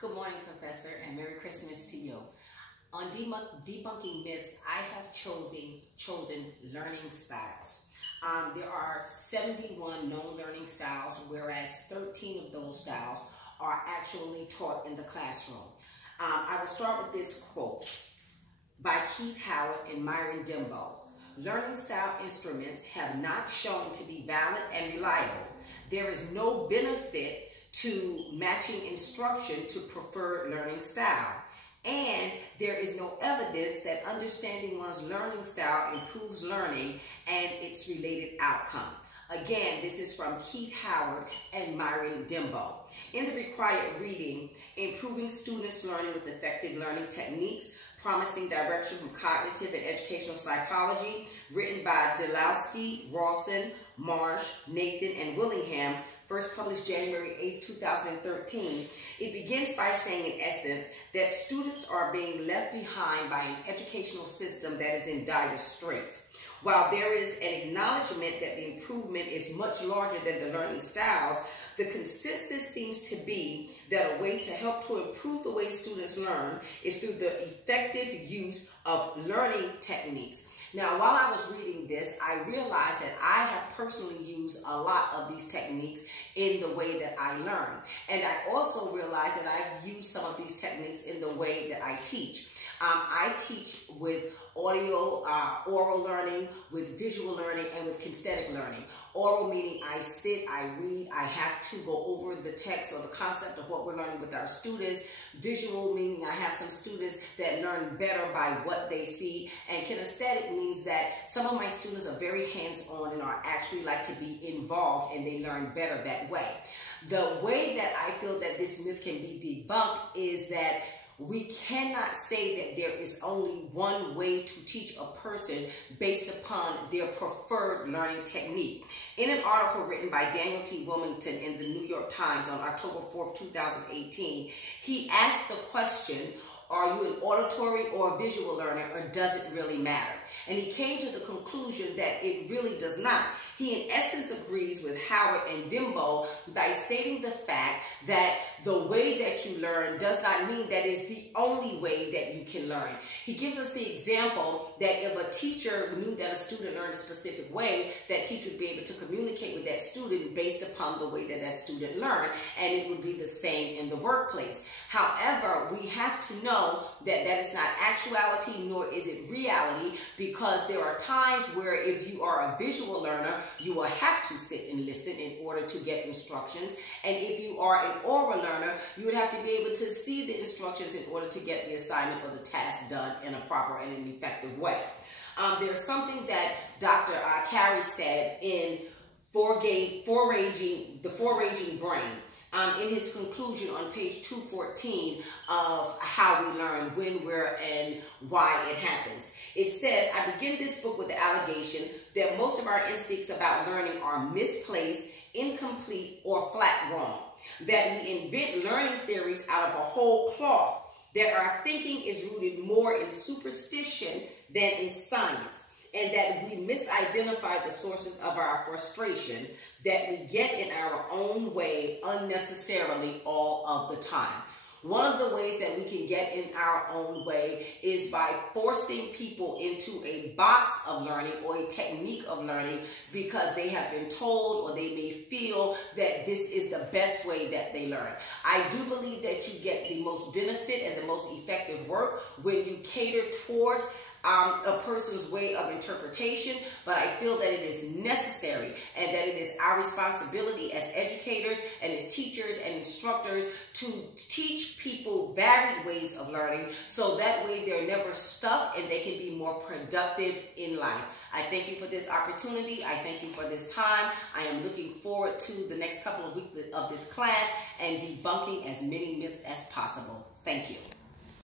Good morning, Professor, and Merry Christmas to you. On Debunking Myths, I have chosen learning styles. There are 71 known learning styles, whereas 13 of those styles are actually taught in the classroom. I will start with this quote by Keith Howard and Myron Dembo. Learning style instruments have not shown to be valid and reliable. There is no benefit to matching instruction to preferred learning style. And there is no evidence that understanding one's learning style improves learning and its related outcome. Again, this is from Keith Howard and Myron Dembo. In the required reading, Improving Students' Learning with Effective Learning Techniques, Promising Direction from Cognitive and Educational Psychology, written by Delowski, Rawson, Marsh, Nathan, and Willingham, first published January 8, 2013, it begins by saying, in essence, that students are being left behind by an educational system that is in dire straits. While there is an acknowledgement that the improvement is much larger than the learning styles, the consensus seems to be that a way to help to improve the way students learn is through the effective use of learning techniques. Now, while I was reading this, I realized that I have personally used a lot of these techniques in the way that I learn. And I also realized that I've used some of these techniques in the way that I teach. I teach with audio, oral learning, with visual learning, and with kinesthetic learning. Oral meaning I sit, I read, I have to go over the text or the concept of what we're learning with our students. Visual meaning I have some students that learn better by what they see. And kinesthetic means that some of my students are very hands-on and are actually like to be involved, and they learn better that way. The way that I feel that this myth can be debunked is that we cannot say that there is only one way to teach a person based upon their preferred learning technique. In an article written by Daniel T. Wilmington in the New York Times on October 4th, 2018, he asked the question, are you an auditory or a visual learner, or does it really matter? And he came to the conclusion that it really does not. He in essence agrees with Howard and Dembo by stating the fact that the way that you learn does not mean that is the only way that you can learn. He gives us the example that if a teacher knew that a student learned a specific way, that teacher would be able to communicate with that student based upon the way that that student learned, and it would be the same in the workplace. However, we have to know that that is not actuality, nor is it reality, because there are times where if you are a visual learner, you will have to sit and listen in order to get instructions. And if you are an oral learner, you would have to be able to see the instructions in order to get the assignment or the task done in a proper and an effective way. There's something that Dr. Carey said in The Four-Raging Brain. In his conclusion on page 214 of How We Learn, When, Where, and Why It Happens. It says, I begin this book with the allegation that most of our instincts about learning are misplaced, incomplete, or flat wrong. That we invent learning theories out of a whole cloth. That our thinking is rooted more in superstition than in science. And that we misidentify the sources of our frustration that we get in our own way unnecessarily all of the time. One of the ways that we can get in our own way is by forcing people into a box of learning or a technique of learning because they have been told or they may feel that this is the best way that they learn. I do believe that you get the most benefit and the most effective work when you cater towards a person's way of interpretation, but I feel that it is necessary and that it is our responsibility as educators and as teachers and instructors to teach people varied ways of learning so that way they're never stuck and they can be more productive in life. I thank you for this opportunity. I thank you for this time. I am looking forward to the next couple of weeks of this class and debunking as many myths as possible. Thank you.